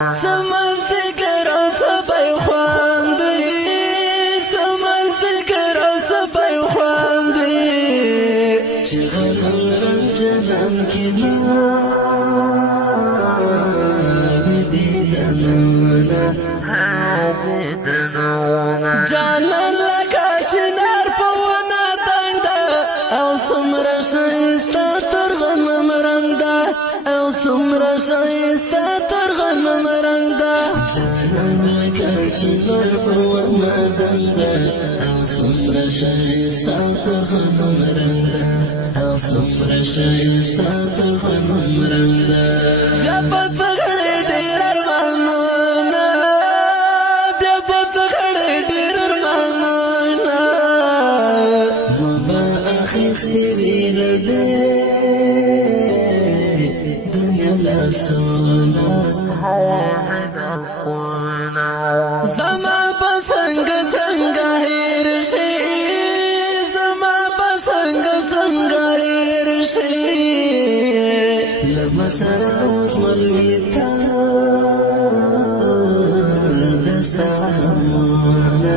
سمزد کرا سبای خواندوی سمزد کرا سبای خواندوی چغلال جنم کی جانان لکا چنار پوانا تنگ دا او سمرا شایستا ترغنم رنگ دا او سمرا شایستا ترغنم رنگ دا جانان لکا چنار پوانا تنگ دا او سمرا شایستا ترغنم رنگ دا او سمرا شایستا ترغنم رنگ دا بیا پتغڑی دیر ارمانونا بیا پتغڑی دیر ارمانونا مبا اخیستی ویر دے دنیا لاسونا زما پسنگ سنگ هیر شی زما پسنگ سنگ هیر شی لمسر اوز ملویتا دستا همانا